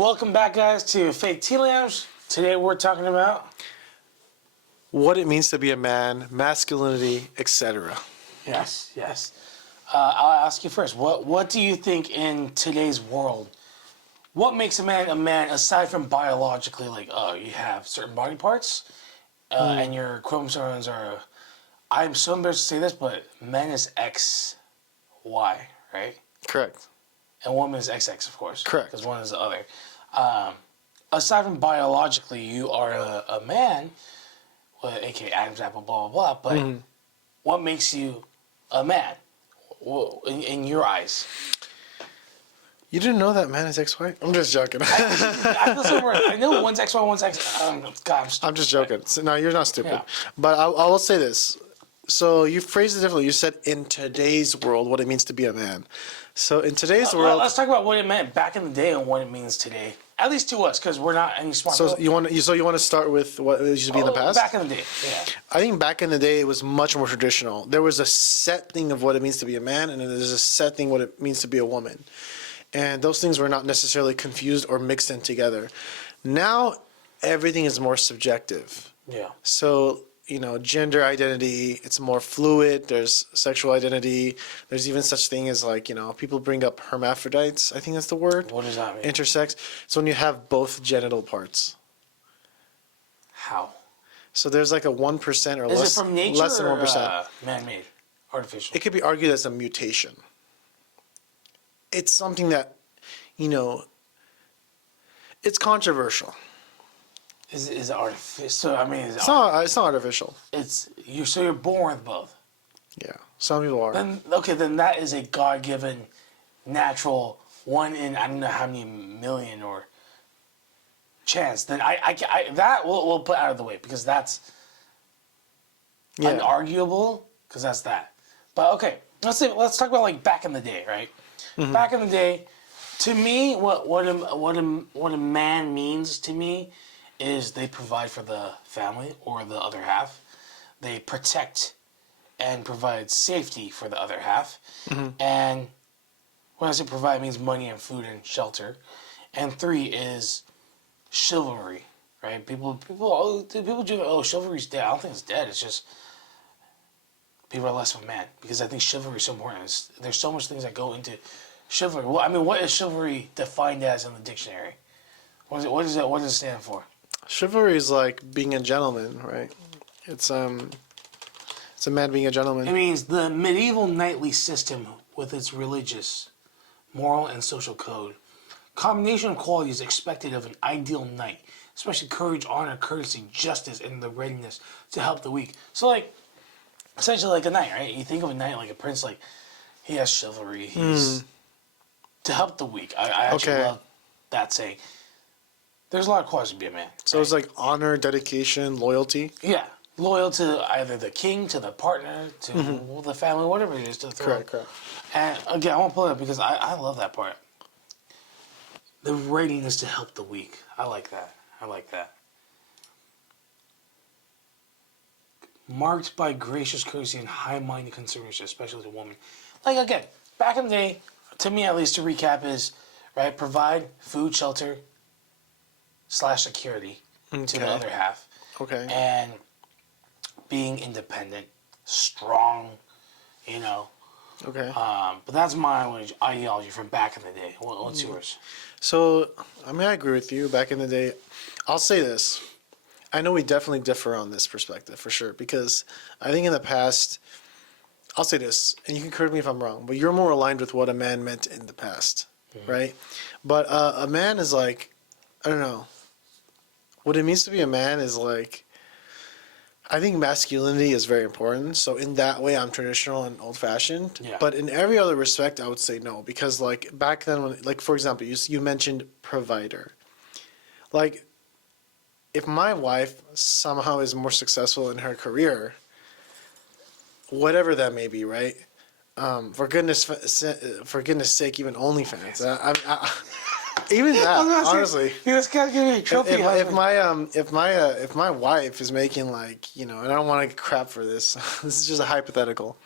Welcome back, guys, to Fake Tea Lounge. Today we're talking about what it means to be a man, masculinity, etc. yes. I'll ask you first. What do you think in today's world? What makes a man aside from biologically, like you have certain body parts, and your chromosomes are. I'm so embarrassed to say this, but men is X, Y, right? Correct. And woman is XX, of course. Correct. Because one is the other. Aside from biologically, you are a man, well, aka Adam's apple, blah, blah, blah. But what makes you a man in your eyes? You didn't know that man is XY? I'm just joking. I feel so weird. I know one's XY, one's X. God, I'm just joking. So, no, you're not stupid. Yeah. But I will say this. So you phrased it differently. You said in today's world what it means to be a man. So in today's world, let's talk about what it meant back in the day and what it means today. At least to us, because we're not any smarter. so you want to start with what it used to be in the past? Back in the day, yeah. I think back in the day it was much more traditional. There was a set thing of what it means to be a man, and then there's a set thing what it means to be a woman. And those things were not necessarily confused or mixed in together. Now everything is more subjective. Yeah. So, gender identity, it's more fluid. There's sexual identity. There's even such thing as people bring up hermaphrodites. I think that's the word. What does that mean? Intersex. So when you have both genital parts. How? So there's like a 1% or Is less, it from nature less than or 1%. man-made, artificial? It could be argued as a mutation. It's something that, it's controversial. Is it artificial? So I mean, It's not artificial. You're born with both. Yeah, some people are. Then that is a God-given, natural one in I don't know how many million or chance. Then that we'll put out of the way because that's unarguable because that's that. But okay, let's talk about like back in the day, right? Mm-hmm. Back in the day, to me, what a man means to me is they provide for the family or the other half. They protect and provide safety for the other half. Mm-hmm. And when I say provide, it means money and food and shelter. And 3 is chivalry, right? People do, chivalry's dead. I don't think it's dead. It's just people are less of a man because I think chivalry is so important. There's so much things that go into chivalry. Well, I mean, what is chivalry defined as in the dictionary? What does it stand for? Chivalry is like being a gentleman, right? It's a man being a gentleman. It means the medieval knightly system with its religious, moral, and social code. Combination of qualities expected of an ideal knight, especially courage, honor, courtesy, justice, and the readiness to help the weak. So, like, essentially like a knight, right? You think of a knight like a prince, like, he has chivalry. He's to help the weak. I actually love that saying. There's a lot of qualities to be a man. So right? It's like honor, dedication, loyalty. Yeah. Loyal to either the king, to the partner, to the family, whatever it is, to the throne. Correct. And again, I want to pull it up because I love that part. The readiness to help the weak. I like that. Marked by gracious courtesy and high-minded consideration, especially to women. Like, again, back in the day, to me at least, to recap is, right, provide food, shelter, / security to the other half. Okay. And being independent, strong, Okay. But that's my ideology from back in the day. What's yours? So, I agree with you. Back in the day, I'll say this. I know we definitely differ on this perspective for sure because I think in the past, I'll say this, and you can correct me if I'm wrong, but you're more aligned with what a man meant in the past, right? But a man is like, I don't know. What it means to be a man is like, I think masculinity is very important. So in that way, I'm traditional and old-fashioned. Yeah. But in every other respect, I would say no. Because like back then, when for example, you mentioned provider. Like, if my wife somehow is more successful in her career, whatever that may be, right? For goodness sake, even OnlyFans. Even that, honestly. You just gotta give me a trophy. If my wife is making and I don't want to crap for this. This is just a hypothetical.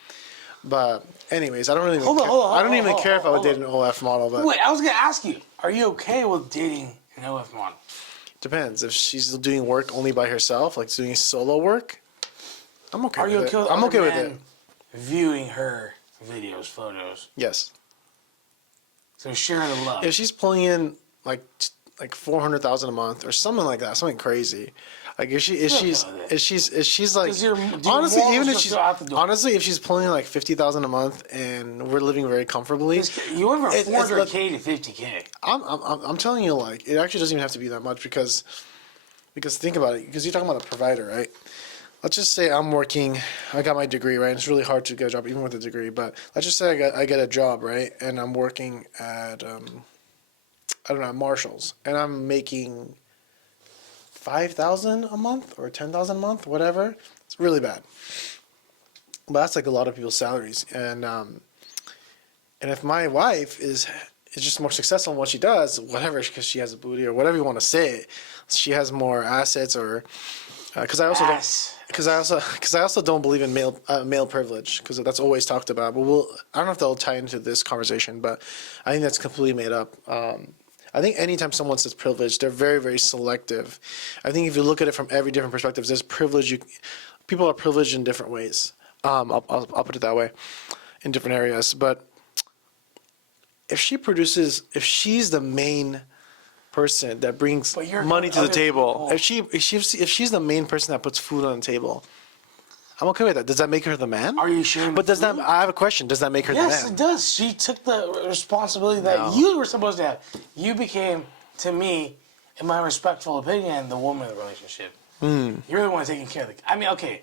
But anyways, I don't really. I don't even care if I would date an OF model. But wait, I was gonna ask you: are you okay with dating an OF model? Depends. If she's doing work only by herself, like doing solo work, I'm okay Are you with okay it. with I'm other okay with men it. viewing her videos, photos? Yes. So sharing the love. If she's pulling in like 400,000 a month or something like that, something crazy. Like if okay with it. if she's like Does your- do your honestly, morals even if just she's go out the door? honestly if she's pulling in like 50,000 a month and we're living very comfortably, You went from it's like- 400K to 50K. I'm telling you, like, it actually doesn't even have to be that much because think about it, because you're talking about a provider, right? Let's just say I'm working, I got my degree, right? It's really hard to get a job even with a degree, but let's just say I get a job, right? And I'm working at I don't know, Marshalls, and I'm making 5,000 a month or 10,000 a month, whatever. It's really bad. But that's like a lot of people's salaries, and if my wife is just more successful in what she does, whatever, because she has a booty or whatever you want to say, she has more assets, or because I also Ass. because I also don't believe in male privilege, because that's always talked about. But I don't know if that'll tie into this conversation, but I think that's completely made up. I think anytime someone says privilege, they're very, very selective. I think if you look at it from every different perspective, there's privilege. People are privileged in different ways. I'll put it that way, in different areas. But if she's the main person that brings But you're money to the other table, people- if she's the main person that puts food on the table, I'm okay with that. Does that make her the man? Are you sharing But the does that? food? I have a question. Does that make her Yes, the it man? does. She took the responsibility that No. you were supposed to have. You became, to me, in my respectful opinion, the woman of the relationship. You're the one taking care of the. I mean, okay.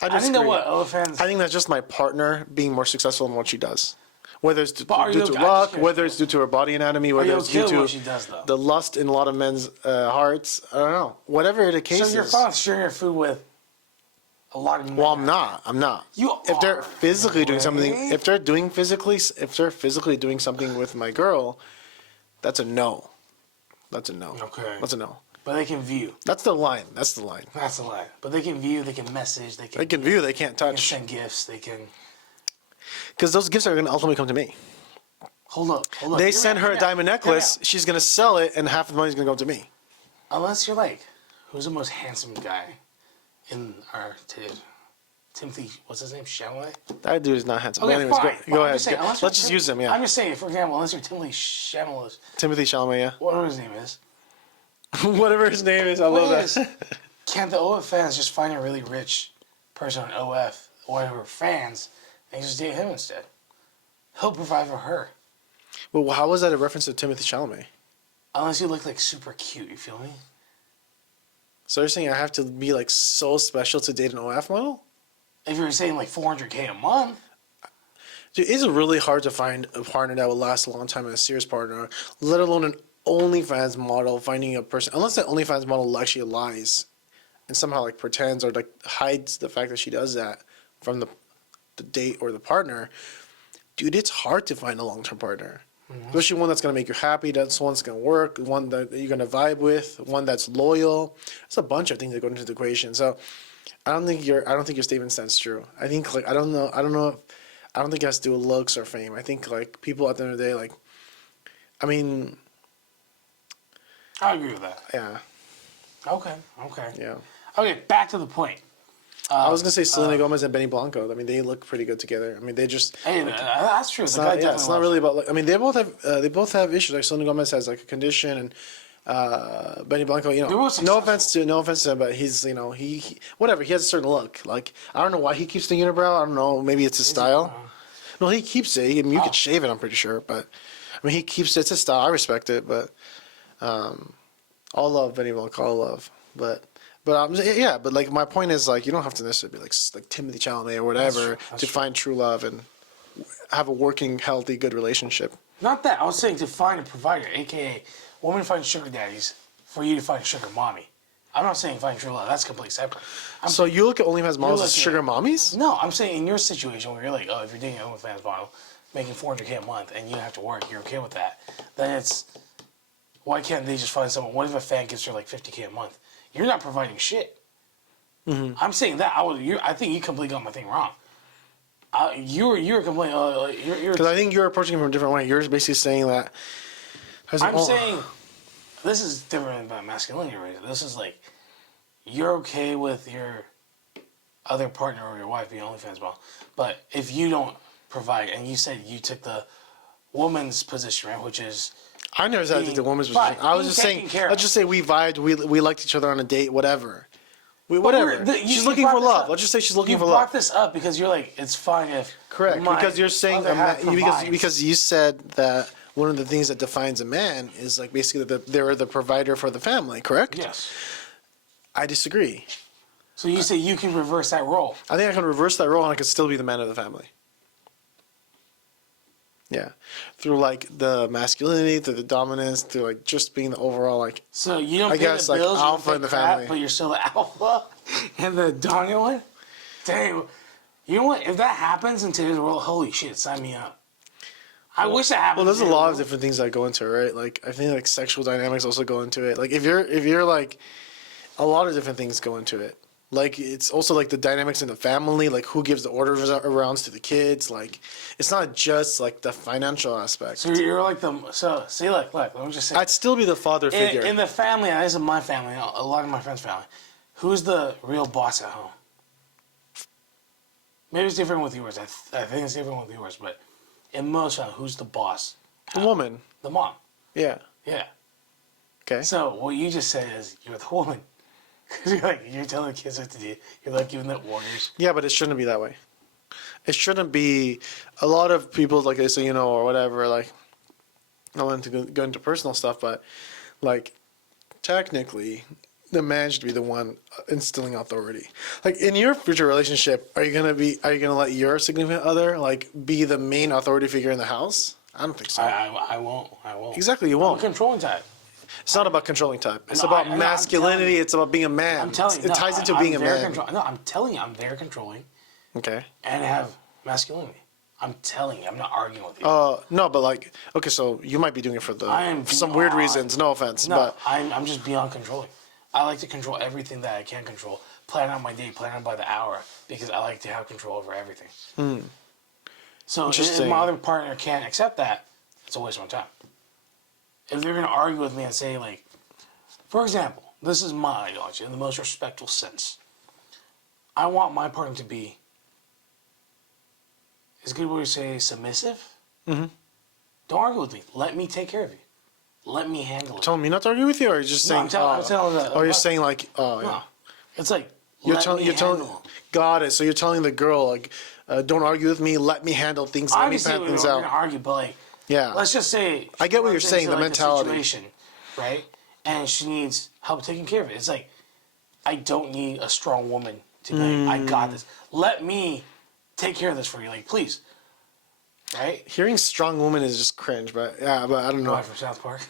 I think that disagree. what offense. I think that's just my partner being more successful in what she does. Whether it's But are due you to okay- I'm just luck, curious. whether it's due to her body anatomy, whether you it's okay due with to what she does, though? the lust in a lot of men's hearts. I don't know. Whatever the case So you're is. fine with sharing your food with a lot of men. Well, I'm not. You If they're are. physically doing something, Right? if they're physically doing something with my girl, that's a no. That's a no. Okay. That's a no. But they can view. That's the line. That's the line. That's a lie. But they can view. They can message. They They can can view. They can't touch. send gifts. They can. Because those gifts are going to ultimately come to me. Hold up. They Hear send me her out, a hear me diamond out, hear me necklace. out. She's going to sell it, and half the money's going to go to me. Unless you're like, who's the most handsome guy in our Timothy, what's his name? Chalamet? That dude is not handsome. Okay, but anyways, fine. go I'm ahead. just saying, unless Let's you're just Tim- use him. Yeah. I'm just saying, for example, unless you're Timothy Chalamet, Timothy Chalamet. whatever his name is, Yeah. Whatever his name is, I love Please. that. Can't the OF fans just find a really rich person on OF, or whatever fans, and just date him instead? He'll provide for her. Well, how was that a reference to Timothy Chalamet? Unless you look like super cute, you feel me? So you're saying I have to be like so special to date an OF model? If you're saying like 400K a month, Dude, it's really hard to find a partner that will last a long time and a serious partner, let alone an OnlyFans model finding a person. Unless that OnlyFans model actually lies and somehow like pretends or like hides the fact that she does that from the date or the partner. Dude, it's hard to find a long-term partner. Especially one that's going to make you happy, that's one that's going to work, one that you're going to vibe with, one that's loyal. There's a bunch of things that go into the equation. So I don't think your statement stands true. I think like I don't think it has to do with looks or fame. I think like people at the end of the day, like, I mean, I agree with that. yeah, Okay. yeah. Okay, back to the point. I was gonna say Selena Gomez and Benny Blanco. I mean, they look pretty good together. I mean, they just. Hey, that's true. It's The not, guy yeah, definitely it's not loves really about. Like, I mean, they both have issues. Like Selena Gomez has like a condition, and Benny Blanco. You They're know, both no successful. offense to him, but he's he whatever. He has a certain look. Like I don't know why he keeps the unibrow. I don't know. Maybe it's his style. No, he keeps it. I mean, you could shave it. I'm pretty sure, but I mean, he keeps it. It's his style. I respect it, but all love Benny Blanco, all love, but. Yeah, but like my point is like you don't have to necessarily be like Timothy Chalamet or whatever to find true love and have a working, healthy, good relationship. Not that. I was saying to find a provider, a.k.a. woman finds sugar daddies for you to find sugar mommy. I'm not saying find true love. That's completely separate. So you look at OnlyFans models as looking sugar at- mommies? No, I'm saying in your situation where you're like, oh, if you're dating an OnlyFans model, making 400K a month, and you don't have to work, you're okay with that, then it's, why can't they just find someone? What if a fan gives her like 50K a month? You're not providing shit. Mm-hmm. I'm saying that. I think you completely got my thing wrong. You're completely. You're. Because I think you're approaching it from a different way. You're basically saying that. I'm saying this is different about masculinity, right? This is like, you're okay with your other partner or your wife being OnlyFans model, but if you don't provide, and you said you took the woman's position, right, which is I never said I took the woman's Fine, position. I was being just saying. taken care of. Let's just say we vibed. We liked each other on a date. Whatever. Whatever. She's looking brought for this love. up. Let's just say she's looking You for brought love. this up because you're like, it's fine if Correct. my Because you're saying other half because provides. you said that one of the things that defines a man is like basically that they're the provider for the family. Correct. Yes. I disagree. So you say you can reverse that role. I think I can reverse that role and I could still be the man of the family. Yeah, through like the masculinity, through the dominance, through like just being the overall like. So you don't I pay guess, the like, bills, you don't alpha pay in the crap, family. but you're still the alpha and the dominant one. Damn, you know what? If that happens in today's world, holy shit, sign me up. I wish that happened. Well, there's a in today's lot of world. different things that go into it, right? Like I think like sexual dynamics also go into it. Like if you're like, a lot of different things go into it. Like it's also like the dynamics in the family, like who gives the orders around to the kids. Like it's not just like the financial aspect. So you're like the so see look let me just say I'd still be the father figure. in the family. And this is my family. A lot of my friends' family. Who's the real boss at home? Maybe it's different with yours. I think it's different with yours, but in most families, who's the boss? The woman. The mom. Yeah. Yeah. Okay. So what you just said is you're the woman. Because you're telling the kids what to do. You're like giving them orders. Yeah, but it shouldn't be that way. It shouldn't be. A lot of people, like they say, or whatever, like, I don't want to go into personal stuff, but, like, technically, the man should be the one instilling authority. Like, in your future relationship, are you gonna let your significant other, like, be the main authority figure in the house? I don't think so. I won't. Exactly, you I'm won't. a controlling type. It's not about controlling type. It's No, about I'm masculinity. telling you. It's about being a man. I'm telling you. It no, ties into I'm being a very man. No, I'm telling you, I'm very controlling Okay. and have masculinity. I'm telling you, I'm not arguing with you. No, but like, okay, so you might be doing it for I am for some weird beyond- reasons. No offense, No, but I'm just beyond controlling. I like to control everything that I can control. Plan out my day, plan out by the hour, because I like to have control over everything. So if Interesting. my other partner can't accept that, it's a waste of my time. If they're going to argue with me and say, like, for example, this is my ideology in the most respectful sense. I want my partner to be, is good way to say submissive? Mhm. Don't argue with me. Let me take care of you. Let me handle it. telling me not to argue with you, or you're just No, saying? I'm telling the- you're saying like, oh, yeah. No. It's like, You're let telling, me you're telling. handle. Got it. So you're telling the girl like, don't argue with me. Let me handle things. Let me Obviously, plan we're things going to out. argue, but like, Yeah. let's just say I get what you're runs saying, into, the like, a mentality. situation, right? And she needs help taking care of it. It's like, I don't need a strong woman to be like, I got this. Let me take care of this for you, like, please, right? Hearing strong woman is just cringe, but yeah, but I don't know. Guy from South Park.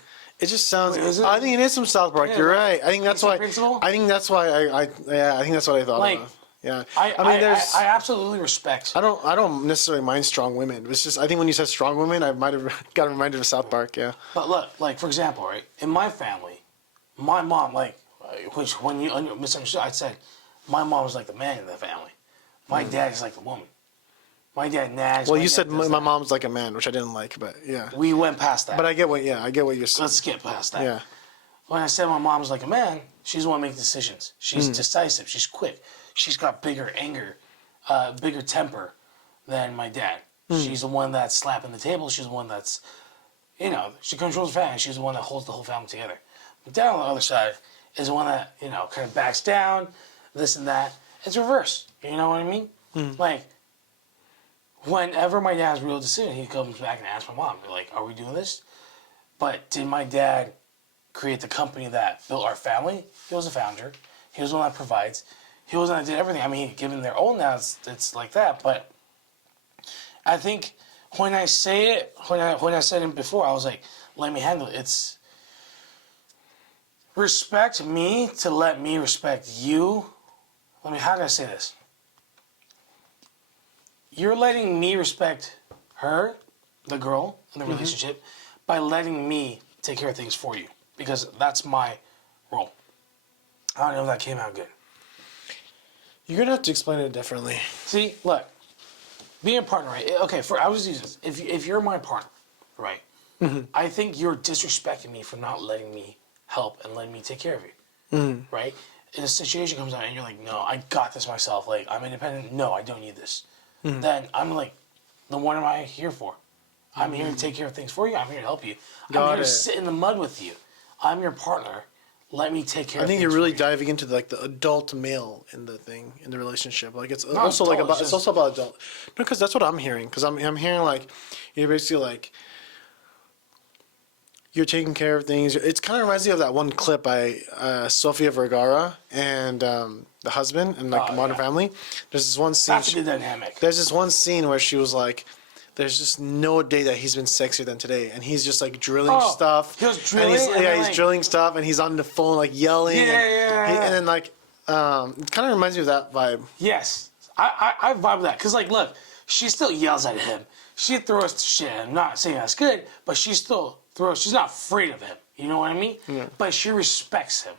It just sounds. Wait, is it? I think it is from South Park. Yeah, You're right. right. I think that's It's a why. principle? I think that's why I think that's what I thought Like, of. Yeah. I mean, there's. I absolutely respect. I don't necessarily mind strong women. It's just I think when you said strong women, I might have got reminded of South Park. Yeah. But look, like, for example, right? In my family, my mom, like, which when you misunderstood, I said, my mom was like the man in the family. My dad is like the woman. My dad nags. Well, my you dad said does my that. mom's like a man, which I didn't like, but yeah. We went past that. But I get what you're saying. Let's skip past that. Yeah. When I said my mom's like a man, she's the one making decisions. She's decisive. She's quick. She's got bigger anger, bigger temper than my dad. She's the one that's slapping the table. She's the one that's, she controls the family. She's the one that holds the whole family together. But dad on the other side is the one that, kind of backs down, this and that. It's reverse. You know what I mean? Like, whenever my dad has a real decision, he comes back and asks my mom, like, are we doing this? But did my dad create the company that built our family? He was the founder. He was the one that provides. He was the one that did everything. I mean, given their own now, it's like that. But I think when I say it, when I said it before, I was like, let me handle it. It's respect me to let me respect you. How do I say this? You're letting me respect her, the girl, in the relationship, by letting me take care of things for you. Because that's my role. I don't know if that came out good. You're gonna have to explain it differently. See, look, being a partner, right? Okay, I was using this. If you're my partner, right? I think you're disrespecting me for not letting me help and let me take care of you, right? And a situation comes out and you're like, no, I got this myself. Like, I'm independent. No, I don't need this. Then I'm like, then what am I here for? I'm here to take care of things for you. I'm here to help you. I'm Got here to it. sit in the mud with you. I'm your partner. Let me take care I of things. think you're really for you. diving into like the adult male in the thing in the relationship. Like it's Not also like adult, about it's it's also about adult. No, because that's what I'm hearing. Because I'm hearing like you're basically like you're taking care of things. It kind of reminds me of that one clip by Sofia Vergara and the husband in like Oh, Modern yeah. Family. There's this one scene. That's a good dynamic. There's this one scene where she was like, "There's just no day that he's been sexier than today," and he's just like drilling Oh, stuff. he was and drilling, he's, and yeah, then, he's like- drilling stuff, and he's on the phone like yelling. Yeah, and, yeah. and then like, it kind of reminds me of that vibe. Yes, I vibe with that because like, look, she still yells at him. She throws shit. I'm not saying that's good, but she still throws. She's not afraid of him. You know what I mean? Yeah. But she respects him.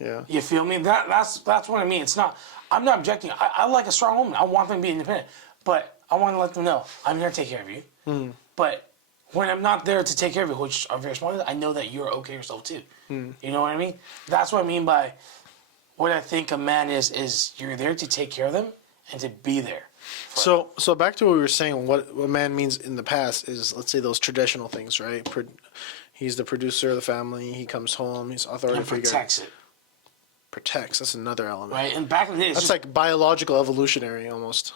Yeah. You feel me? That's what I mean. It's not. I'm not objecting. I like a strong woman. I want them to be independent, but I want to let them know I'm here to take care of you. But when I'm not there to take care of you, which are very small, I know that you're okay yourself too. You know what I mean? That's what I mean by what I think a man is you're there to take care of them and to be there. So back to what we were saying. What a man means in the past is, let's say, those traditional things, right? He's the producer of the family. He comes home. He's authority And figure. protects it, Protects. That's another element. right? And back in the day, it's That's just, like biological evolutionary almost.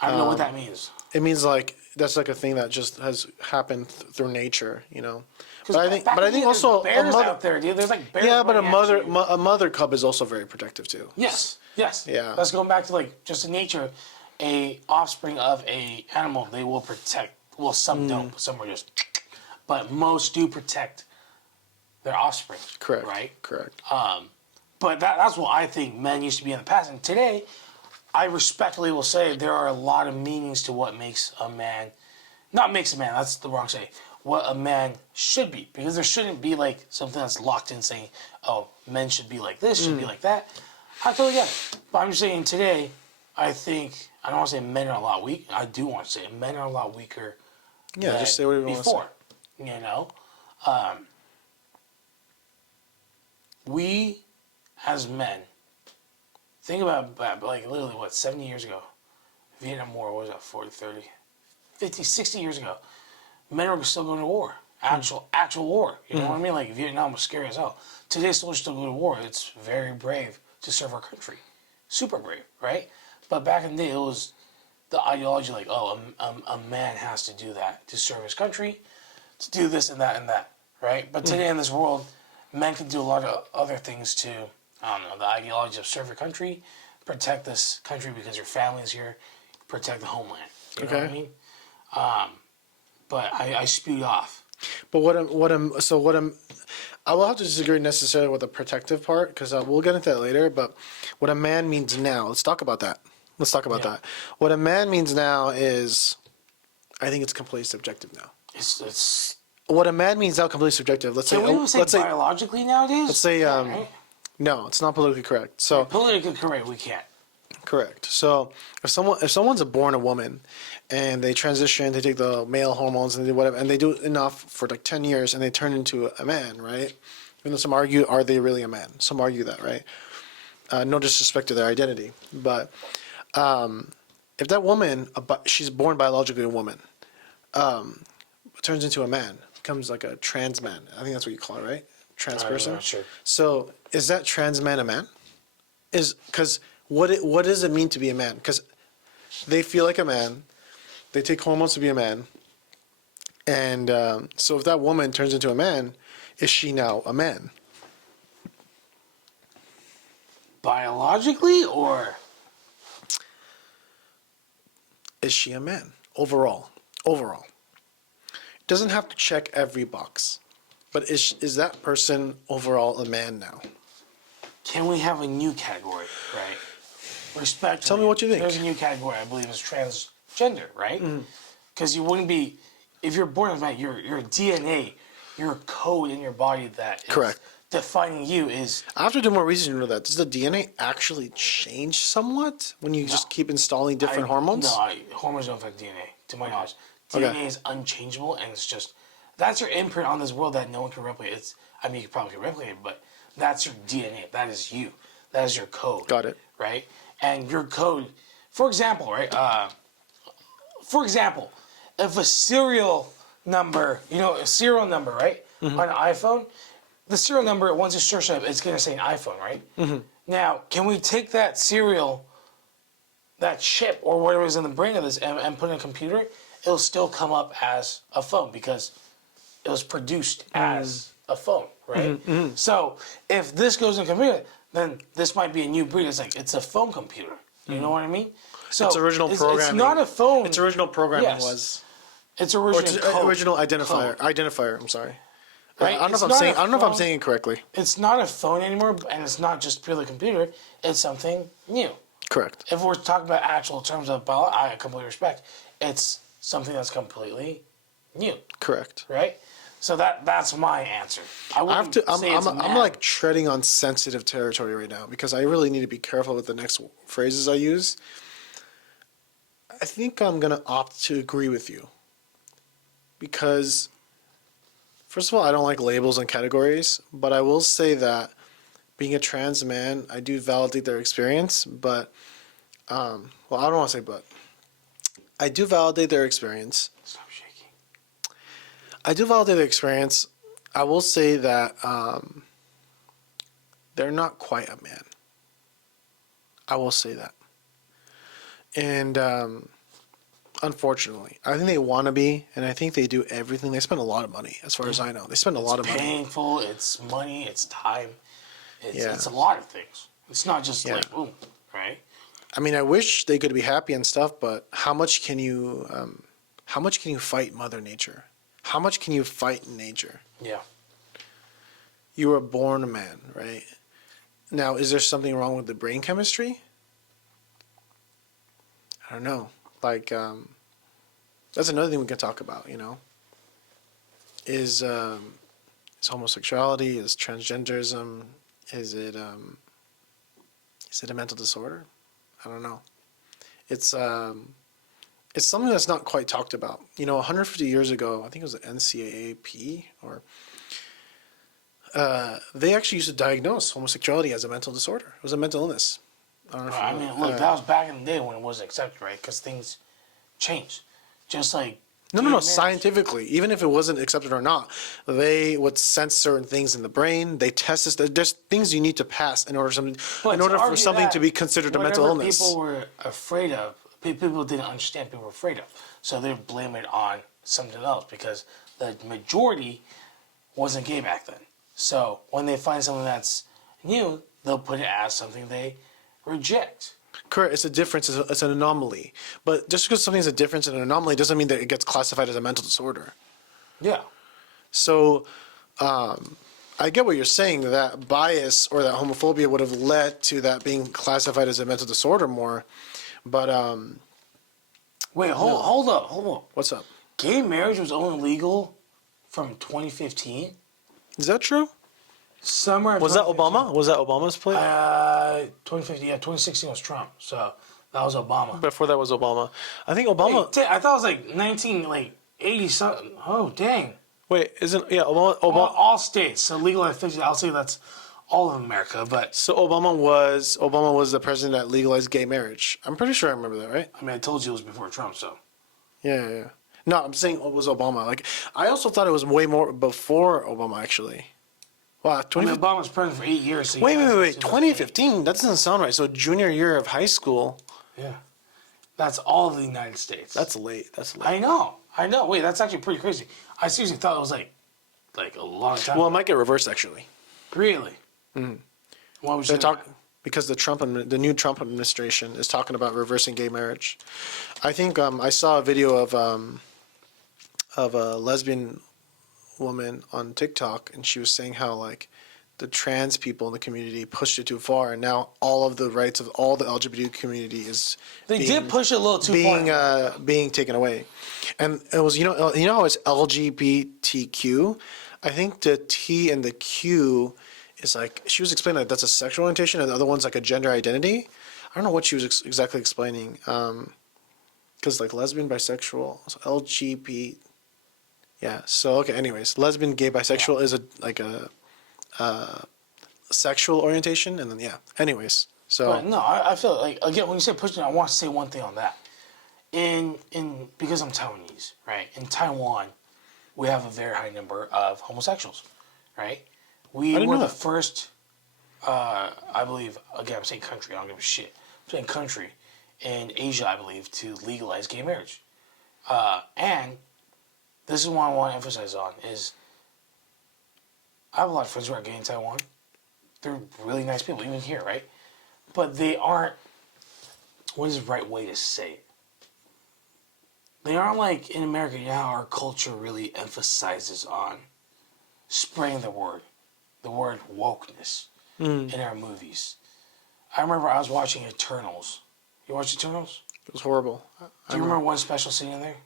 I don't know what that means. It means like that's like a thing that just has happened through nature, you know. 'Cause But I think, back but I in the think day, there's also a bears mother. out there, dude. There's like bears. Yeah, but a running at you. mother cub is also very protective too. Yes, yes. Yeah. Let's go back to like just in nature, a offspring of a animal they will protect. Well, some don't. Some are just, but most do protect their offspring. Correct. Right. Correct. But that's what I think men used to be in the past. And today, I respectfully will say there are a lot of meanings to what makes a man. Not makes a man. That's the wrong say. What a man should be, because there shouldn't be like something that's locked in saying, "Oh, men should be like this, should be like that." I totally get it. But I'm just saying today, I think I don't want to say men are a lot weak. I do want to say men are a lot weaker. Yeah, than just say what you want to say. before. You know, we as men think about like literally what 70 years ago, Vietnam War. What was that? 40, 30, 50, 60 years ago. Men were still going to war. Actual war. You know what I mean? Like Vietnam was scary as hell. Today soldiers still go to war. It's very brave to serve our country. Super brave, right? But back in the day, it was the ideology like, oh, a man has to do that to serve his country, to do this and that, right? But today in this world, men can do a lot of other things to, I don't know, the ideology of serve your country, protect this country because your family's here, protect the homeland. You know what I Okay. mean? But I spewed off. But I will have to disagree necessarily with the protective part because we'll get into that later. But what a man means now, let's talk about that. Yeah. that. What a man means now is, I think it's completely subjective now. It's What a man means now, completely subjective. Let's can say, we even say let's say, biologically nowadays? let's say, Yeah, right? no, it's not politically correct. So Politically correct, we can't. correct. So if someone's born a woman, and they transition, they take the male hormones and they do whatever, and they do enough for like 10 years, and they turn into a man, right? Even though some argue, are they really a man? Some argue that, right? No disrespect to their identity, but if that woman, she's born biologically a woman, turns into a man, becomes like a trans man. I think that's what you call it, right? Trans I'm person. not sure. So is that trans man a man? Because what does it mean to be a man? Because they feel like a man, they take hormones to be a man, and so if that woman turns into a man, is she now a man? Biologically or Is she a man overall? Overall, doesn't have to check every box, but is that person overall a man now? can we have a new category, right? Respect. Tell me what you think. There's a new category, I believe, is transgender, right? Because you wouldn't be, if you're born as a man, your DNA, your code in your body that is Correct. defining you is I have to do more research into that. Does the DNA actually change somewhat when you just keep installing different hormones? No, hormones don't affect DNA, to my knowledge. Okay. DNA is unchangeable, and it's just That's your imprint on this world that no one can replicate. You probably can replicate it, but that's your DNA. That is you. That is your code. Got it. Right? And your code, for example, right? If a serial number, right? On an iPhone, the serial number, once it's searched up, it's going to say an iPhone, right? Now, can we take that serial, that chip, or whatever is in the brain of this, and put it in a computer? It'll still come up as a phone because it was produced as a phone, right? So if this goes in a computer, then this might be a new breed. It's a phone computer. You know what I mean? So Its original programming. It's not a phone. Its original programming Yes. was. It's Or original its code. original identifier. Code. Identifier. I'm sorry. Right? I don't know It's if I'm not saying. a I don't know if I'm phone. saying it correctly. It's not a phone anymore, and it's not just purely a computer. It's something new. Correct. If we're talking about actual terms of biology, I completely respect. It's something that's completely new, Correct. right? So that's my answer. I I have wouldn't to. say it's I'm mad. like treading on sensitive territory right now because I really need to be careful with the next phrases I use. I think I'm gonna opt to agree with you because, first of all, I don't like labels and categories, but I will say that being a trans man, I do validate their experience, but well, I don't want to say but. I do validate their experience. Stop shaking. I do validate the experience. I will say that they're not quite a man. I will say that. And unfortunately, I think they want to be, and I think they do everything. They spend a lot of money, as far as I know. They spend a lot of money. Painful. It's money. It's time. Yeah. It's a lot of things. It's not just Yeah. like boom, right? I mean, I wish they could be happy and stuff, but how much can you fight Mother Nature? How much can you fight nature? Yeah. You were born a man, right? Now, is there something wrong with the brain chemistry? I don't know. Like, that's another thing we can talk about, you know? Is homosexuality, is transgenderism, is it a mental disorder? I don't know. It's something that's not quite talked about. You know, 150 years ago, I think it was the NCAAP, or they actually used to diagnose homosexuality as a mental disorder. It was a mental illness. I don't know if you I know. mean, look, that was back in the day when it wasn't accepted, right? Because things changed. Just like No. gay marriage. Scientifically, even if it wasn't accepted or not, they would sense certain things in the brain. They test this. There's things you need to pass in order But in to order for argue something that, to be considered a mental whatever illness. people were afraid of, people didn't understand. People were afraid of, so they blame it on something else because the majority wasn't gay back then. So when they find something that's new, they'll put it as something they reject. Correct. It's a difference. It's an anomaly. But just because something's a difference and an anomaly doesn't mean that it gets classified as a mental disorder. Yeah. So, I get what you're saying. That bias or that homophobia would have led to that being classified as a mental disorder more. But Wait, hold up. what's up? Gay marriage was only legal from 2015. Is that true? Somewhere. in Was that 2015. Obama? Was that Obama's play? 2015. Yeah, 2016 was Trump. So that was Obama. Before that was Obama. I think Obama. Wait, I thought it was like 80 something. Oh dang. Wait, isn't Obama? All states. So legal at 50. I'll say that's all of America. But So Obama was the president that legalized gay marriage. I'm pretty sure I remember that, right? I mean, I told you it was before Trump. So Yeah. No, I'm saying it was Obama. Like, I also thought it was way more before Obama, actually. Wow, I mean, 2015. Obama was president for 8 years. So Wait. yeah, 2015? That doesn't sound right. So junior year of high school. Yeah, that's all of the United States. That's late. That's late. I know. Wait, that's actually pretty crazy. I seriously thought it was like a long time. Well, it ago. might get reversed, actually. Really? What was They're it? because the new Trump administration is talking about reversing gay marriage. I think I saw a video of a lesbian woman on TikTok, and she was saying how like the trans people in the community pushed it too far, and now all of the rights of all the LGBT community is They did push it a little too far. being taken away. And it was you know how it's LGBTQ. I think the T and the Q is like, she was explaining that that's a sexual orientation, and the other one's like a gender identity. I don't know what she was exactly explaining. Because like lesbian, bisexual, so LGBT. Yeah. So okay. Anyways, lesbian, gay, bisexual is a sexual orientation, and then yeah. Anyways, so But no, I feel like, again, when you say pushing, I want to say one thing on that. Because I'm Taiwanese, right? In Taiwan, we have a very high number of homosexuals, right? We didn't were know the that. first, I believe, again, I'm saying country, I don't give a shit. I'm saying country in Asia, I believe, to legalize gay marriage. And this is what I want to emphasize on is I have a lot of friends who are gay in Taiwan. They're really nice people, even here, right? But they aren't, what is the right way to say it? They aren't like in America, you know how our culture really emphasizes on spreading the word wokeness in our movies. I remember I was watching Eternals. You watch Eternals? it was horrible. Do you remember one special scene in there?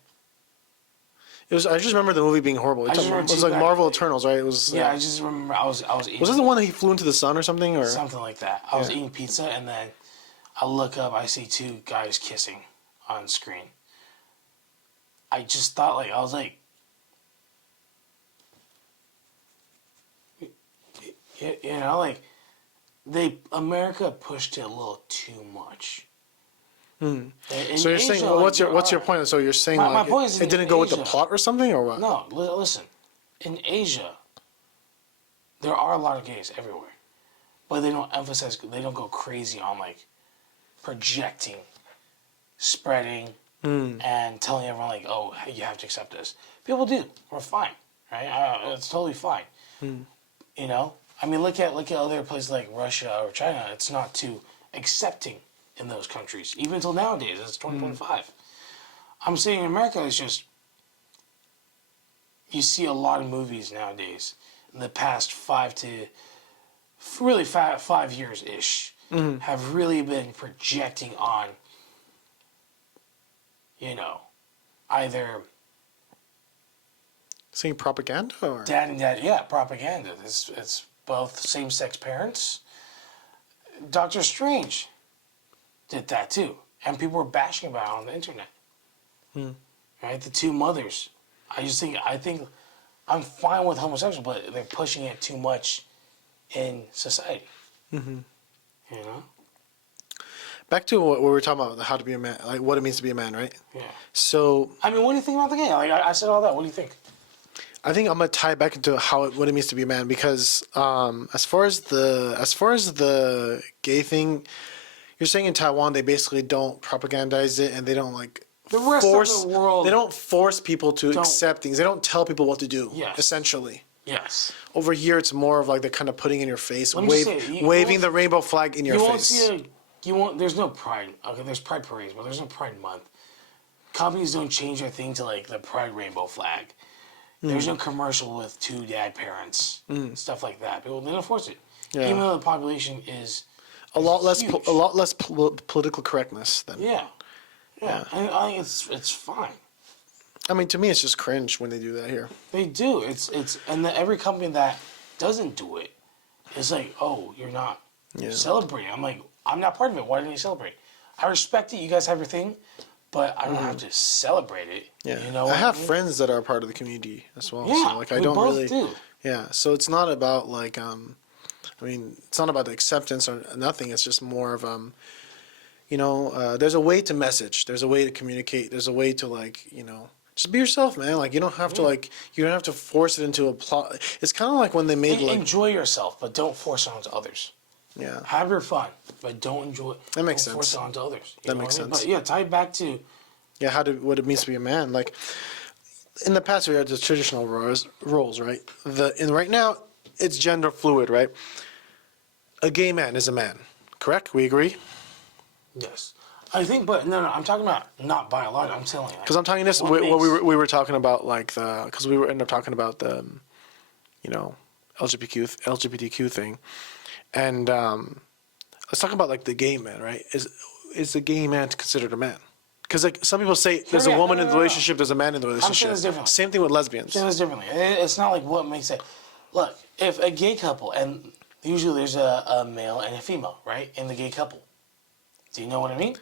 It was. I just remember the movie being horrible. It remember was two like guys- Marvel Eternals, right? It was. Yeah, I just remember I was eating Was it the one that he flew into the sun or something? Or something like that. I was Yeah. eating pizza and then I look up, I see two guys kissing on screen. I just thought I was like, you know, like America pushed it a little too much. In so you're saying, Asia, well, like, what's your there point? So you're saying My- my like point is it in didn't go with the Asia- plot or something, or what? No, listen. In Asia, there are a lot of gays everywhere, but they don't emphasize. They don't go crazy on like projecting, spreading, and telling everyone like, "Oh, hey, you have to accept this." People do. We're fine, right? It's totally fine. You know, I mean, look at other places like Russia or China. It's not too accepting in those countries, even until nowadays. It's 2025. I'm saying in America, it's just you see a lot of movies nowadays in the past 5 years ish have really been projecting on, you know, either Saying propaganda or dad and dad, yeah, propaganda. It's both same sex parents. Doctor Strange did that too, and people were bashing about it on the internet. Right, the two mothers. I think I'm fine with homosexual, but they're pushing it too much in society. You know? back to what we were talking about, how to be a man, like what it means to be a man, right? Yeah. So I mean, what do you think about the game? Like I said all that. What do you think? I think I'm gonna tie it back into what it means to be a man because as far as the gay thing, you're saying in Taiwan they basically don't propagandize it and they don't like The rest of the world they don't force people to don't- accept things. They don't tell people what to do. Yes. Essentially. Yes. Over here, it's more of like the kind of putting in your face, Let me just say, you waving won't- the rainbow flag in your You won't face. see you won't. There's no pride. Okay, there's pride parades, but there's no Pride Month. Companies don't change their thing to like the Pride rainbow flag. There's no commercial with two dad parents, stuff like that. People they don't force it, Yeah. even though the population is a lot less, huge. political correctness than. Yeah. I think it's fine. I mean, to me, it's just cringe when they do that here. They do. It's and every company that doesn't do it is like, oh, you're not celebrating. I'm like, I'm not part of it. Why didn't you celebrate? I respect it. You guys have your thing, but I don't have to celebrate it. Yeah, You know, I what have mean? friends that are part of the community as well. Yeah, so like I we don't both really. do. Yeah, so it's not about like I mean, it's not about the acceptance or nothing. It's just more of there's a way to message. There's a way to communicate. There's a way to like just be yourself, man. Like you don't have to you don't have to force it into a plot. It's kind of like when they made like Enjoy yourself, but don't force it onto others. yeah. Have your fun, but don't enjoy. That makes don't force sense. it onto others. You That know makes what I mean? sense. But yeah, tie it back to Yeah, what it means to be a man. Like in the past, we had the traditional roles, right? Right now, it's gender fluid, right? A gay man is a man, correct? We agree. yes. I think, but no, I'm talking about not biological. I'm telling you. Because I'm talking this. What What makes- we were talking about, like because we were ended up talking about the, LGBTQ thing, and let's talk about like the gay man, right? Is the gay man considered a man? Because like some people say there's a yeah, woman no, in the no, no. relationship, there's a man in the relationship. this differently. Same thing with lesbians. It's differently. It's not like what makes it. Look, if a gay couple, and usually there's a male and a female, right, in the gay couple. Do you know what I mean?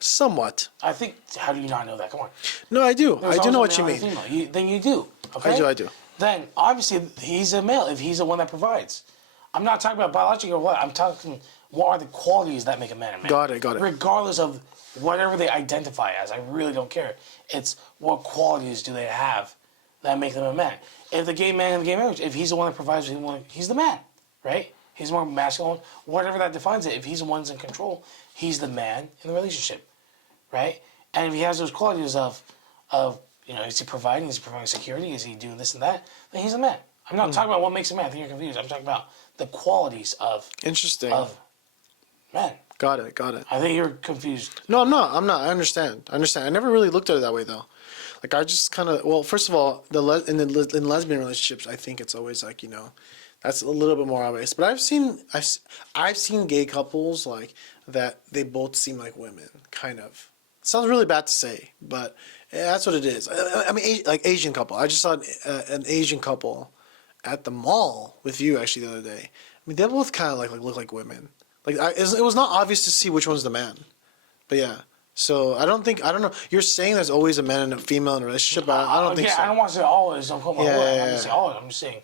Somewhat. I think. How do you not know that? Come on. No, I do. There's I do know always what a you male mean. and a female. Then you do. Okay? I do. Then obviously he's a male if he's the one that provides. I'm not talking about biological or what. I'm talking what are the qualities that make a man a man. Got it. Regardless of whatever they identify as. I really don't care. It's what qualities do they have that make them a man. If the gay man in the gay marriage, if he's the one that provides, he's the man, right? He's more masculine, whatever that defines it. If he's the one that's in control, he's the man in the relationship, right? And if he has those qualities of is he providing? Is he providing security? Is he doing this and that? Then he's a man. I'm not talking about what makes a man. I think you're confused. I'm talking about the qualities of Interesting. Men. Got it. I think you're confused. No, I'm not. I understand. I never really looked at it that way though. Like I just kind of first of all, in lesbian relationships, I think it's always like that's a little bit more obvious. But I've seen gay couples like that. They both seem like women, kind of. Sounds really bad to say, but that's what it is. I mean, like Asian couple. I just saw an Asian couple at the mall with you actually the other day. I mean, they both kind of like look like women. Like it was not obvious to see which one's the man, but yeah. So I don't know. You're saying there's always a man and a female in a relationship, but I don't think so. I don't want to say always. Don't put my word. I'm Yeah. not gonna say always. I'm just saying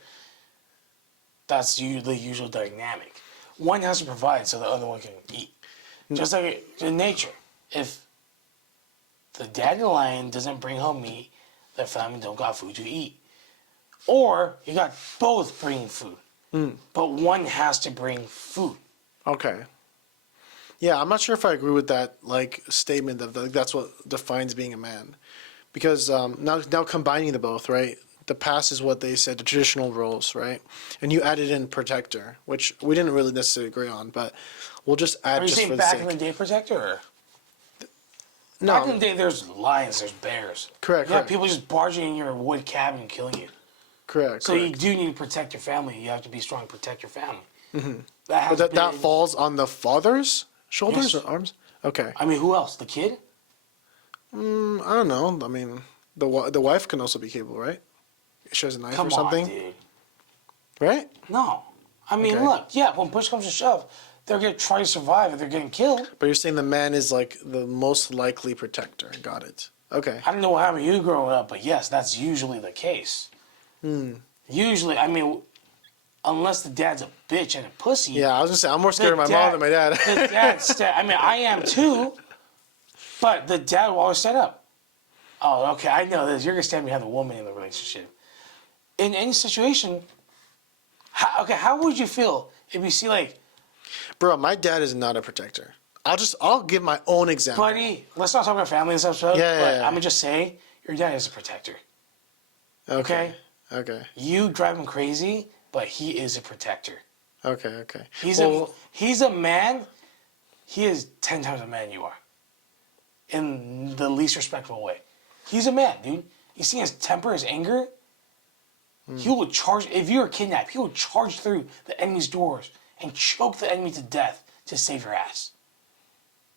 that's the usual dynamic. One has to provide so the other one can eat. Just like in nature, if the dandelion doesn't bring home meat, the family don't got food to eat. Or you got both bringing food, but one has to bring food. Okay. Yeah, I'm not sure if I agree with that statement of that's what defines being a man, because now combining the both, right? The past is what they said, the traditional roles, right? And you added in protector, which we didn't really necessarily agree on, but we'll just add Are you just saying for the back sake. in the day protector? Or? No, Back in the day, there's lions, there's bears. Correct, Yeah, correct. people just barging in your wood cabin and killing you. correct. So you correct. do need to protect your family. You have to be strong to protect your family. Mm-hmm. But that falls on the father's shoulders Yes. or arms. Okay. I mean, who else? The kid? I don't know. I mean, the wife can also be capable, right? She has a knife Come or something, on, dude. right? No. I mean, Okay. look, yeah, when push comes to shove, they're going to try to survive if they're getting killed. But you're saying the man is like the most likely protector. Got it. Okay. I don't know what happened to you growing up, but yes, that's usually the case. Usually, I mean, unless the dad's a bitch and a pussy. Yeah, I was gonna say I'm more scared of my mom than my dad. The dad, I mean, I am too, but the dad will always stand up. Oh, okay, I know this. You're gonna stand behind the woman in the relationship. In any situation, how would you feel if you see Bro, my dad is not a protector. I'll give my own example. buddy? Let's not talk about family and stuff. But Yeah. I'm gonna just say your dad is a protector. Okay. Okay. You drive him crazy, but he is a protector. Okay. He's a man. He is 10 times a man you are. In the least respectful way. He's a man, dude. You see his temper, his anger? He will charge, if you're kidnapped, he will charge through the enemy's doors and choke the enemy to death to save your ass.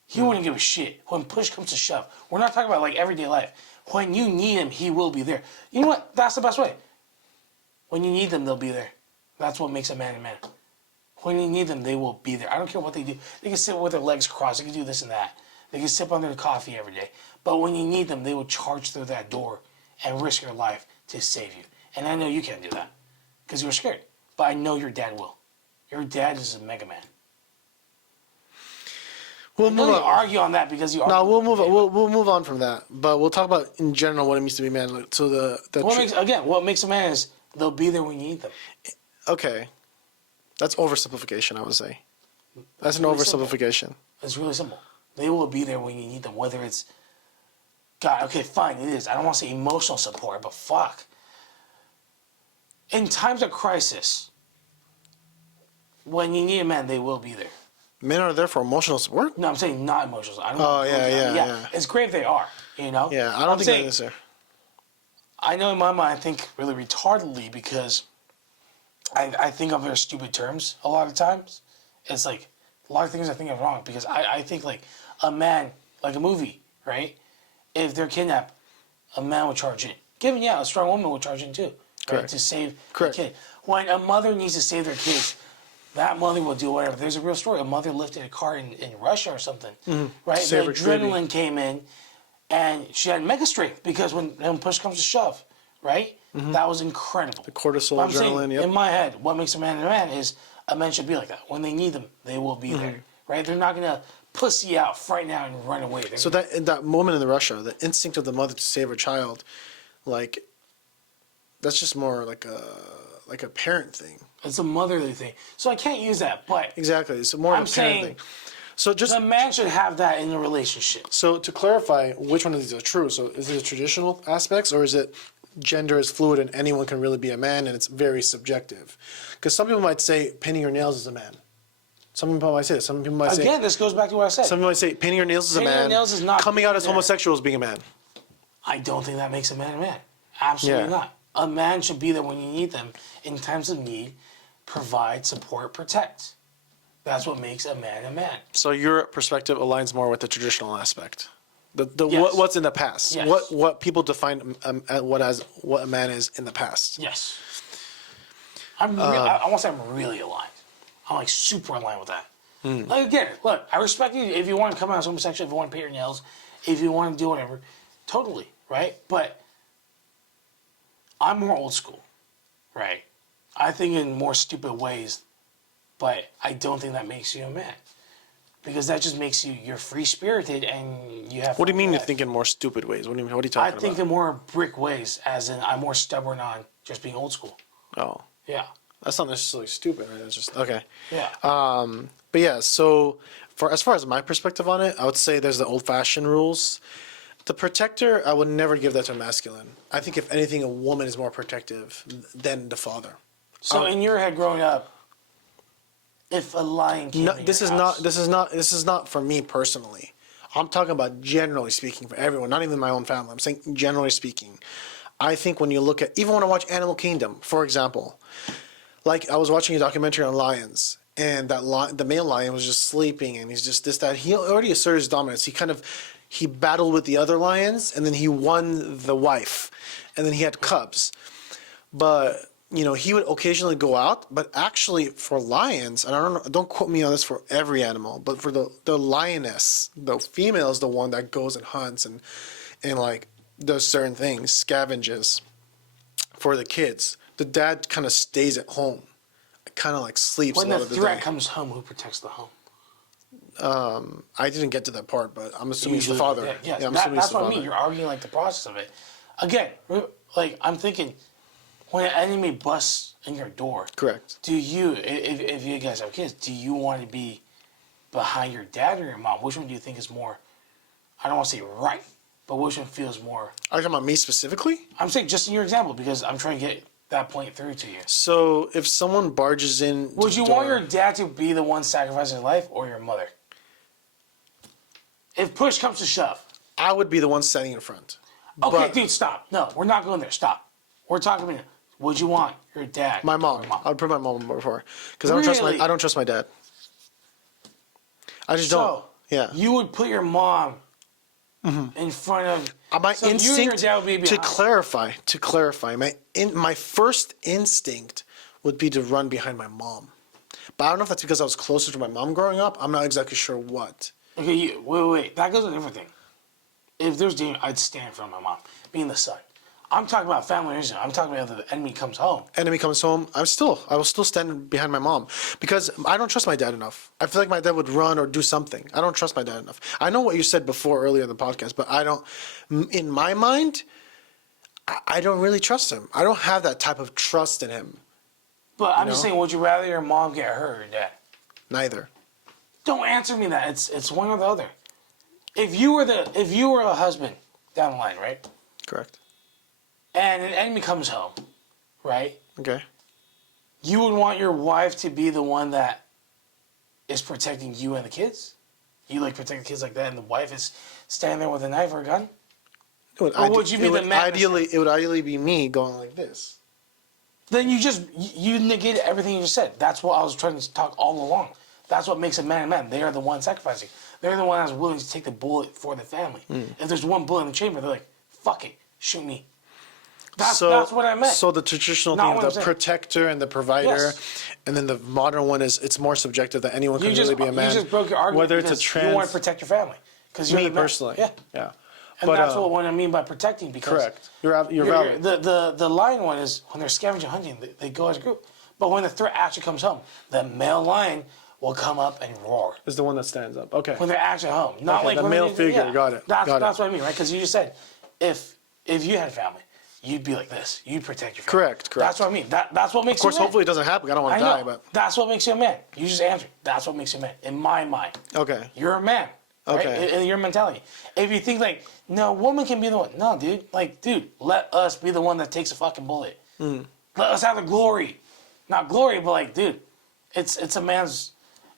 He wouldn't give a shit when push comes to shove. We're not talking about everyday life. When you need him, he will be there. You know what? That's the best way. When you need them, they'll be there. That's what makes a man a man. When you need them, they will be there. I don't care what they do. They can sit with their legs crossed. They can do this and that. They can sip on their coffee every day. But when you need them, they will charge through that door and risk your life to save you. And I know you can't do that because you're scared. But I know your dad will. Your dad is a mega man. We'll I know move you on. argue on that because you argue. No, we'll move on. We'll move on from that. But we'll talk about in general what it means to be a man. So What makes a man is they'll be there when you need them. okay, that's oversimplification. I would say that's an really simple. oversimplification. It's really simple. They will be there when you need them, whether it's God, okay, fine, it is. I don't want to say emotional support, but fuck. In times of crisis, when you need a man, they will be there. Men are there for emotional support. No, I'm saying not emotional. I don't Oh, know. yeah. It's great if they are, you know? Yeah, I don't I'm think saying, that is there. I know in my mind I think really retardedly because I think of very stupid terms a lot of times. It's like a lot of things I think are wrong because I think a man, like a movie, right? If they're kidnapped, a man would charge in. Given, a strong woman would charge in too, right? Correct. To save Correct. the kid. When a mother needs to save their kids, that mother will do whatever. There's a real story. A mother lifted a car in Russia or something, right? Save The her baby. adrenaline came in, and she had mega strength because when push comes to shove, right? That was incredible. The cortisol, adrenaline, yep. In my head, what makes a man is a man should be like that. When they need them, they will be there, right? They're not gonna pussy out, frighten out, and run away. So that in that moment in the Russia, the instinct of the mother to save her child, like, that's just more like a parent thing. It's a motherly thing. So I can't use that, but Exactly, it's more of a parent saying thing. So just the man should have that in a relationship. so to clarify, which one of these are true? So is it the traditional aspects, or is it gender is fluid and anyone can really be a man and it's very subjective? Because some people might say painting your nails is a man. Some people might say this. Some people might say Again, this goes back to what I said. some people might say painting your nails is a Painting your man. nails is not coming out as there. homosexual is being a man. I don't think that makes a man a man. Absolutely Yeah. not. A man should be there when you need them in times of need, provide, support, protect. That's what makes a man a man. So your perspective aligns more with the traditional aspect. The Yes. what's in the past. Yes. What people define what a man is in the past. Yes. I want to say I'm really aligned. I'm like super aligned with that. Like again, look, I respect you if you want to come out as homosexual, if you want to paint your nails, if you want to do whatever, totally, right? But I'm more old school, right? I think in more stupid ways, but I don't think that makes you a man. Because that just makes you're free spirited and you have. What do you mean you life. think in more stupid ways? What do you mean? What are you I talking think about? the more brick ways, as in I'm more stubborn on just being old school. Oh, Yeah. that's not necessarily stupid, right? It's just okay. Yeah. But yeah, so as far as my perspective on it, I would say there's the old-fashioned rules. The protector, I would never give that to a masculine. I think if anything, a woman is more protective than the father. So in your head growing up, if a lion came No, in this your is house, not. This is not for me personally. I'm talking about generally speaking for everyone, not even my own family. I'm saying generally speaking. I think when you look at, even when I watch Animal Kingdom, for example, like I was watching a documentary on lions, and the male lion was just sleeping, and he's just this that. He already asserted his dominance. He battled with the other lions, and then he won the wife, and then he had cubs, but. You know, he would occasionally go out, but actually for lions, and I don't know, don't quote me on this for every animal, but for the lioness, the female is the one that goes and hunts and like does certain things, scavenges for the kids. The dad kind of stays at home, kind of like sleeps when a lot the of the threat day. comes home, who protects the home? I didn't get to that part, but I'm assuming it's the Usually- father. Yeah, yes, I'm assuming it's that's the what I father. mean. You're arguing like the process of it. Again, like I'm thinking, when an enemy busts in your door, Correct. do you, if you guys have kids, do you want to be behind your dad or your mom? Which one do you think is more? I don't want to say right, but which one feels more? Are you talking about me specifically? I'm saying just in your example because I'm trying to get that point through to you. So if someone barges in, Would you want your dad to be the one sacrificing his life or your mother? If push comes to shove. I would be the one standing in front. Okay, But- dude, stop. No, we're not going there. Stop. We're talking about would you want your dad? My or mom. your I would put my mom before because Really? I don't trust my dad. I just So, don't. Yeah. You would put your mom in front of. My so you and your instinct dad would be to behind. clarify, my first instinct would be to run behind my mom. But I don't know if that's because I was closer to my mom growing up. I'm not exactly sure what. Okay, wait. That goes with everything. If there's danger, I'd stand in front of my mom, being the son. I'm talking about family reason. I'm talking about if the enemy comes home. Enemy comes home, I will still stand behind my mom because I don't trust my dad enough. I feel like my dad would run or do something. I don't trust my dad enough. I know what you said before earlier in the podcast, but I don't. In my mind, I don't really trust him. I don't have that type of trust in him. But I'm just know? saying, would you rather your mom get hurt or your dad? Neither. Don't answer me that. It's one or the other. If you were a husband down the line, right? Correct. And an enemy comes home, right? Okay. You would want your wife to be the one that is protecting you and the kids? You like protect the kids like that and the wife is standing there with a knife or a gun? Or would you be the man? It would ideally be me going like this. Then you negated everything you just said. That's what I was trying to talk all along. That's what makes a man a man. They are the one sacrificing. They're the one that's willing to take the bullet for the family. If there's one bullet in the chamber, they're like, fuck it, shoot me. That's what I meant. So the traditional Not thing what of I'm the saying. protector and the provider, Yes. and then the modern one is it's more subjective that anyone can really be a man. You just broke your argument Whether it's a because you want to protect your family. Because you're me the man. personally, Yeah. yeah. And that's what I mean by protecting. Because correct. You're valid. the lion one is when they're scavenger hunting, they go as a group. But when the threat actually comes home, the male lion will come up and roar. Is the one that stands up. Okay. When they're actually home, not Okay, like the when male they- figure. yeah. Got it. That's Got it. what I mean, right? Because you just said if you had family, you'd be like this. You'd protect your family. Correct. That's what I mean. That's what makes Of course, you a man. hopefully it doesn't happen. I don't want I to know. die, but That's what makes you a man. You just answered. That's what makes you a man. In my mind, okay. you're a man. Right? Okay. In your mentality. If you think like, no, woman can be the one. No, dude. Like, dude, let us be the one that takes a fucking bullet. Mm. Let us have the glory. Not glory, but like, dude, it's a man's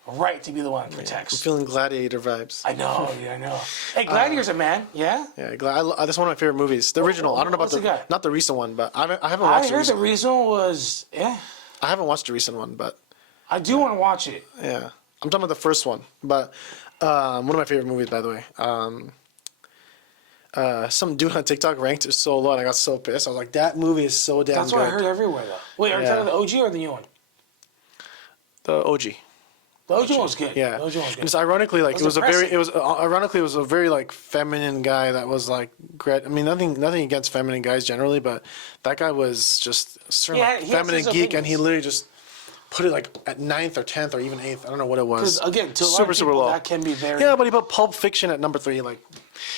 right to be the one that protects. I'm feeling Gladiator vibes. I know, yeah, I know. Hey, Gladiator's a man, yeah? Yeah, that's one of my favorite movies. The original. I don't know about what's it got? not the recent one, but I haven't I watched the heard the recent. reason was, yeah. I haven't watched the recent one, but I do want to watch it. yeah, I'm talking about the first one. But one of my favorite movies, by the way. Some dude on TikTok ranked it so low, and I got so pissed. I was like, that movie is so damn That's good. what I heard everywhere, though. Wait, are you Yeah. talking about the OG or the new one? The OG. The OG one was good. Yeah. The OG one was good. It's ironically like It it was was a very impressive. ironically it was a very like feminine guy that was like great. I mean nothing against feminine guys generally, but that guy was just a certain Yeah, like, he has feminine his geek, and he opinions. literally just put it like at 9th or 10th or even 8th. I don't know what it was. Because, again, to a lot super of super people, low. that can be very... Yeah, but he put Pulp Fiction at number 3. Like,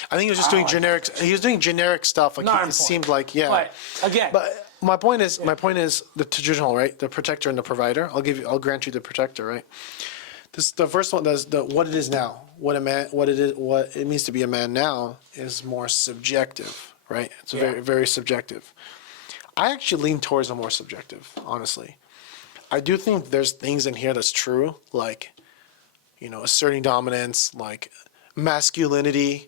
I think he was just doing like generic. He was doing generic stuff. Like Not it important. seemed like yeah. But, again... But my point is the traditional, right? The protector and the provider. I'll grant you the protector, right? This the first one. Does the what it is now? What it means to be a man now is more subjective, right? It's very very subjective. I actually lean towards a more subjective, honestly. I do think there's things in here that's true, like, asserting dominance, like masculinity.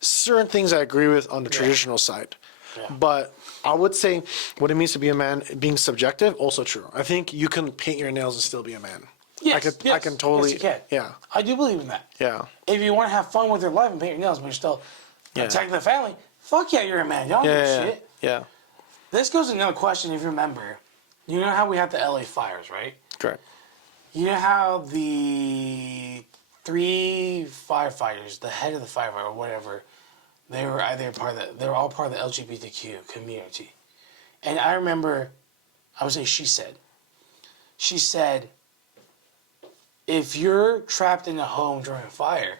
Certain things I agree with on the traditional side. Yeah. But I would say what it means to be a man, being subjective, also true. I think you can paint your nails and still be a man. Yes, I can totally. Yes, you can. Yeah. I do believe in that. Yeah. If you want to have fun with your life and paint your nails, but you're still protecting the family, fuck yeah, you're a man. Y'all Yeah. give Yeah. a shit. Yeah. This goes to another question, if you remember. You know how we had the LA fires, right? Correct. You know how the 3 firefighters, the head of the firefighter or whatever, they were all part of the LGBTQ community. And I remember, I would say she said, if you're trapped in a home during a fire,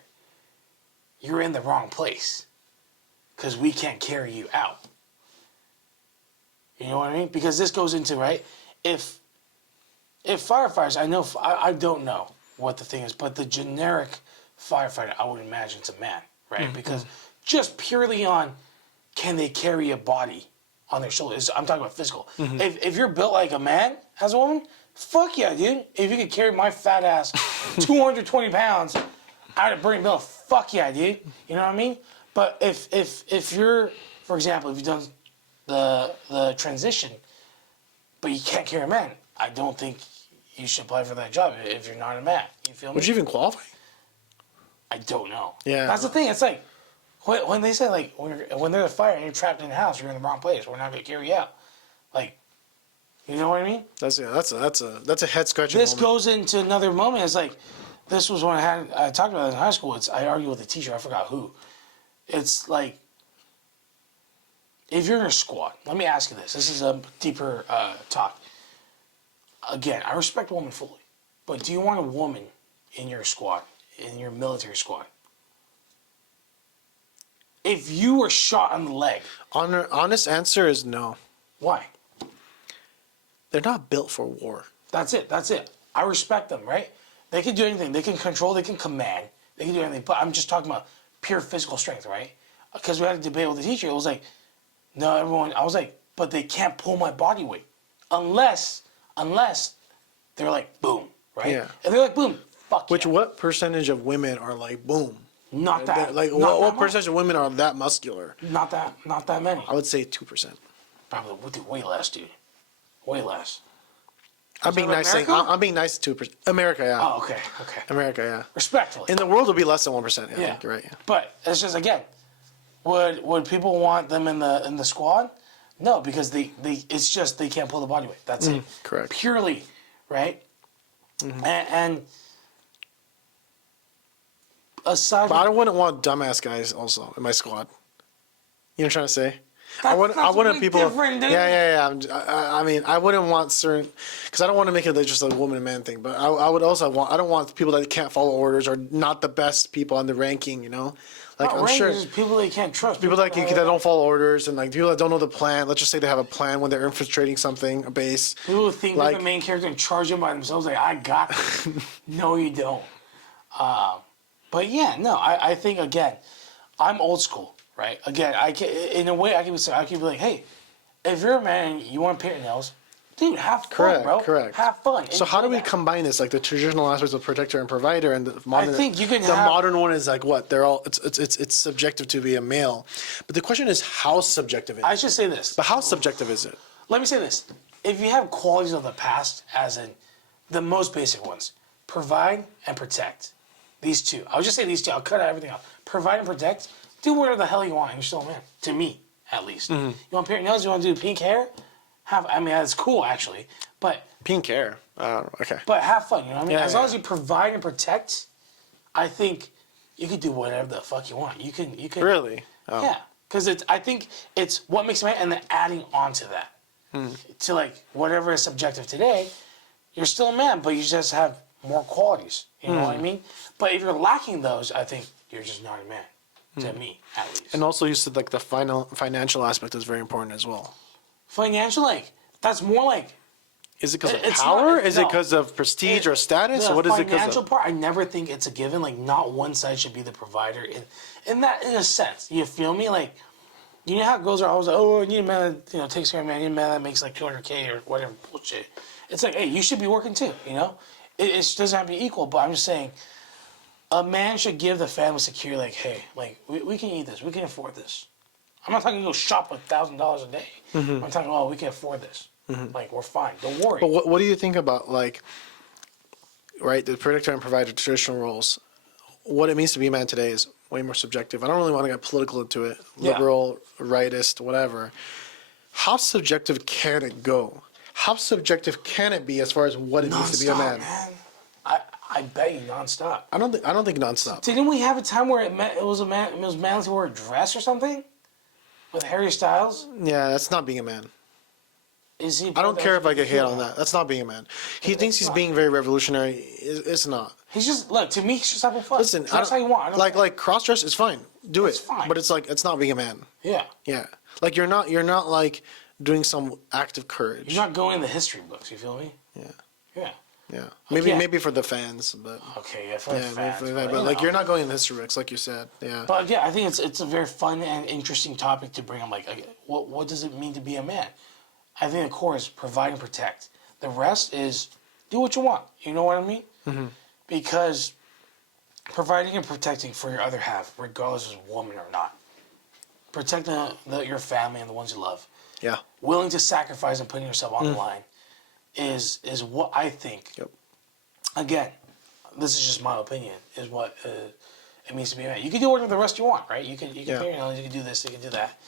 you're in the wrong place because we can't carry you out. You know what I mean? Because this goes into, right, if firefighters, I don't know what the thing is, but the generic firefighter, I would imagine it's a man, right? Mm-hmm. Because just purely on, can they carry a body on their shoulders? I'm talking about physical. Mm-hmm. If you're built like a man as a woman, fuck yeah, dude. If you could carry my fat ass 220 pounds out of Burning Mill, fuck yeah, dude. You know what I mean? But if you're, for example, if you've done the transition, but you can't carry a man, I don't think you should apply for that job if you're not a man. You feel me? Would you even qualify? I don't know. Yeah. That's the thing. It's like when they say like when there's a fire and you're trapped in the house, you're in the wrong place. We're not gonna carry you out. Like, you know what I mean? That's a head scratching. This moment. goes into another moment. It's like this was when I talked about it in high school. I argued with a teacher. I forgot who. It's like if you're in a squad. Let me ask you this. This is a deeper talk. Again, I respect a woman fully, but do you want a woman in your squad, in your military squad? If you were shot on the leg, Honest answer is no. why? They're not built for war. That's it. I respect them, right? They can do anything. They can control. They can command. They can do anything. But I'm just talking about pure physical strength, right? Because we had a debate with the teacher. It was like, no, everyone. I was like, but they can't pull my body weight unless they're like boom, right? Yeah. If they're like boom, fuck yeah. What percentage of women are like boom? Not that. Like not what that much. percentage of women are that muscular? Not that many. I would say 2%. Probably way less, dude. Way less. I'm being about nice. Saying, America? I'm being nice to 2%. America, yeah. Oh, okay. America, yeah. Respectfully. In the world, it'll be less than 1%. Yeah, I think you're right. Yeah. But it's just again, would people want them in the squad? No, because it's just they can't pull the body weight. That's it. Correct. Purely, right? And aside But I from, wouldn't want dumbass guys also in my squad. You know what I'm trying to say? That's I wouldn't way people. different, dude. Yeah. I mean, I wouldn't want certain, because I don't want to make it just a woman and man thing. But I would also want. I don't want people that can't follow orders or not the best people on the ranking. You know, like Not I'm sure Rangers, people that you can't trust. people that don't follow orders and like people that don't know the plan. Let's just say they have a plan when they're infiltrating something, a base. People who think like- they're the main character and charge them by themselves. Like, I got this. No, you don't. But yeah, no, I think, again, I'm old school, right? Again, in a way, I can be like, hey, if you're a man and you want to paint your nails, dude, have fun, bro. Correct. Have fun. So how do Enjoy we that. combine this, like the traditional aspects of protector and provider, and the modern? think you can The have- modern one is like what? They're all it's subjective to be a male, but the question is how subjective is it? I should say this. But how subjective is it? Let me say this. If you have qualities of the past, as in the most basic ones, provide and protect. These two. I'll just say these two. I'll cut out everything out. Provide and protect. Do whatever the hell you want. You're still a man. To me, at least. Mm-hmm. You want paint your nails? You want to do pink hair? That's cool, actually. But Pink hair. Okay. have fun. You know what I mean? Yeah, As long yeah. as you provide and protect, I think you can do whatever the fuck you want. You can. Really? Oh. Yeah, because I think it's what makes a man, and then adding on to that, to like whatever is subjective today, you're still a man, but you just have more qualities. You know what I mean? But if you're lacking those, I think you're just not a man. To me, at least. And also, you said like the financial aspect is very important as well. Financial, like that's more like. Is it because of It's power? not- Is it no. because of prestige or status? The Or what is it because financial of? part, I never think it's a given. Like, not one side should be the provider. In a sense, you feel me? Like, you know how girls are always like, oh, I need a man that takes care of a man. I need a man that makes like 200K or whatever bullshit. It's like, hey, you should be working too. You know, it doesn't have to be equal. But I'm just saying, a man should give the family security. Like, hey, like we can eat this. We can afford this. I'm not talking go shop with $1,000 a day. I'm talking, oh, we can afford this. Like, we're fine. Don't worry. But what do you think about like, right, the protector and provider traditional roles? What it means to be a man today is way more subjective. I don't really want to get political into it, Yeah. liberal, rightist, whatever. How subjective can it go? How subjective can it be as far as what it means to be a man? I bet you nonstop. I don't think nonstop. Didn't we have a time where it was manly to wear a dress or something? With Harry Styles? Yeah, that's not being a man. Is he? I don't care if I get hit on that. That's not being a man. He thinks he's not. being very revolutionary. It's not. He's just look to me. He's just having fun. Listen, That's how you want. I don't care. like cross dress is fine. Do It's it. fine. But it's not being a man. Yeah, Yeah. Like you're not like doing some act of courage. you're not going in the history books. You feel me? Yeah. Yeah. Yeah. yeah. Maybe for the fans, but Okay. Yeah. For the yeah, maybe fans, for the but, fans, but like you're not going in the history books, like you said. Yeah. But yeah, I think it's a very fun and interesting topic to bring up. Like, what does it mean to be a man? I think the core is provide and protect. The rest is do what you want. You know what I mean? Mm-hmm. Because providing and protecting for your other half, regardless of woman or not, protecting your family and the ones you love, Yeah. willing to sacrifice and putting yourself on the line, is what I think. Yep. Again, this is just my opinion. Is what it means to be a man. You can do whatever the rest you want, right? You can Yeah. pay your nails, you can do this, you can do that,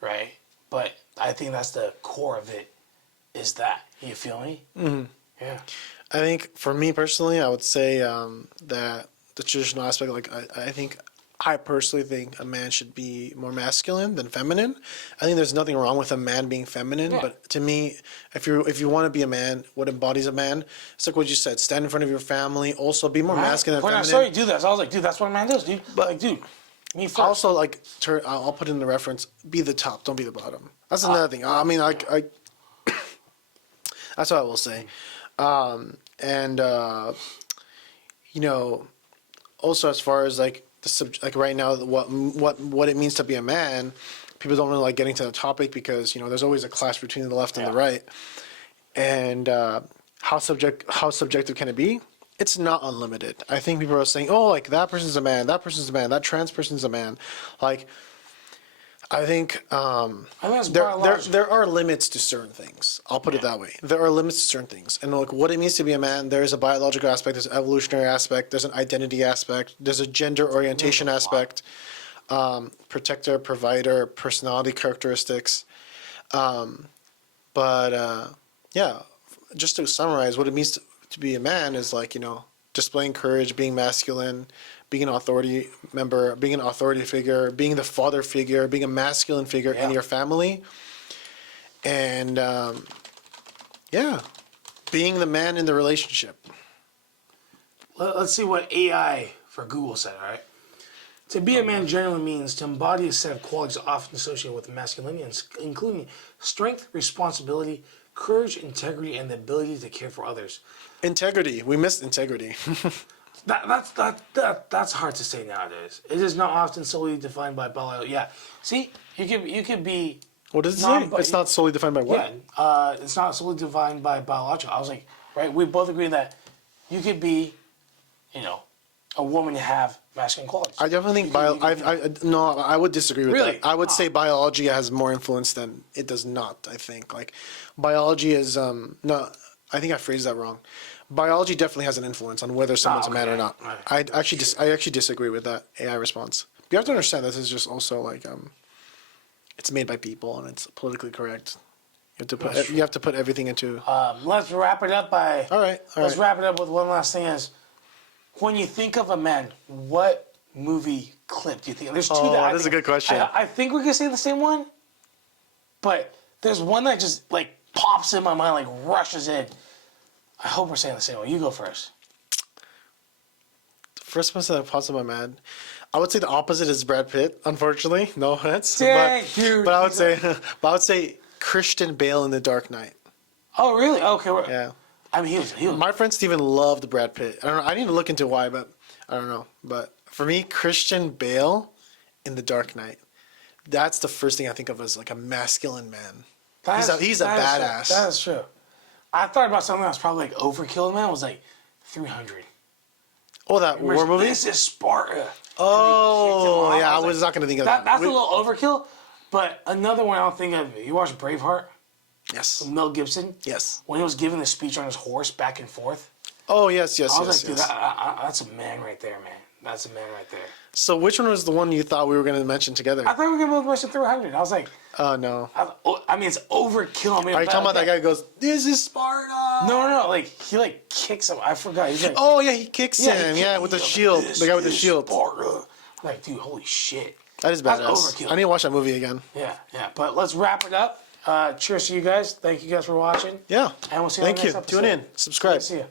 right? But I think that's the core of it. Is that you feel me? Mm-hmm. Yeah. I think for me personally, I would say that the traditional aspect, like I personally think a man should be more masculine than feminine. I think there's nothing wrong with a man being feminine, Yeah. but to me, if you want to be a man, what embodies a man? It's like what you said: stand in front of your family. Also, be more masculine When than I saw you feminine. do that, so I was like, dude, that's what a man does, dude. But like, dude, me first. Also, like I'll put in the reference: be the top, don't be the bottom. That's another thing. I mean, I that's what I will say. You know, also as far as like like right now, what it means to be a man, people don't really like getting to the topic because there's always a clash between the left and the right, and how subjective can it be? It's not unlimited. I think people are saying, oh, like that person's a man, that person's a man, that trans person's a man, like. I think that's there biological. are limits to certain things. I'll put it that way. There are limits to certain things, and like what it means to be a man. There is a biological aspect. There's an evolutionary aspect. There's an identity aspect. There's a gender orientation aspect. Protector, provider, personality characteristics. Yeah, just to summarize, what it means to be a man is like displaying courage, being masculine, being an authority member, being an authority figure, being the father figure, being a masculine figure in Yeah. your family, and being the man in the relationship. Let's see what AI for Google said, all right? To be a man generally means to embody a set of qualities often associated with masculinity, including strength, responsibility, courage, integrity, and the ability to care for others. Integrity. We missed integrity. That's hard to say nowadays. It is not often solely defined by biology. Yeah, see, you could be. What does it Non- say? It's not solely defined by what? Yeah, it's not solely defined by biological. I was like, right, we both agree that you could be, a woman to have masculine qualities. I definitely think I would disagree with Really? that. I would say biology has more influence than it does not. I think like biology is no. I think I phrased that wrong. Biology definitely has an influence on whether someone's a man or okay. not. Right. I actually disagree with that AI response. But you have to understand this is just also like it's made by people and it's politically correct. You have to put everything into. Let's wrap it up by. All right. Let's wrap it up with one last thing. Is when you think of a man, what movie clip do you think? There's two. That's a good question. I think we could say the same one, but there's one that just like pops in my mind, like rushes in. I hope we're saying the same one. You go first. First person that pops in my mind, I would say the opposite is Brad Pitt. Unfortunately, no offense. Dang, dude. But I would say Christian Bale in The Dark Knight. Oh, really? Okay. Yeah. I mean, he was. My friend Steven loved Brad Pitt. I don't know. I need to look into why, but I don't know. But for me, Christian Bale in The Dark Knight, that's the first thing I think of as like a masculine man. He's a badass. That is true. I thought about something that was probably like overkill. Man, was like 300. Oh, that war movie? This is Sparta. Oh, And he kicked him off. yeah. I like, was not going to think of that. That's a little overkill. But another one I don't think of. You watch Braveheart? Yes. Mel Gibson? Yes. When he was giving the speech on his horse back and forth. Oh, yes. I was like, dude, that's a man right there, man. That's a man right there. So which one was the one you thought we were going to mention together? I thought we were going to both mention 300. I was like, Oh, no. I mean, it's overkill. I mean, Are you talking about that guy who goes, "This is Sparta"? No. Like, he like kicks him. I forgot. He's like, Oh, yeah, he kicks him. he Yeah, with the shield. This The guy with the is shield. Sparta. Like, dude, holy shit. That is That's badass. overkill. I need to watch that movie again. Yeah. But let's wrap it up. Cheers to you guys. Thank you guys for watching. Yeah. And we'll see you on Thank the next you. episode. Tune in. Subscribe. See ya.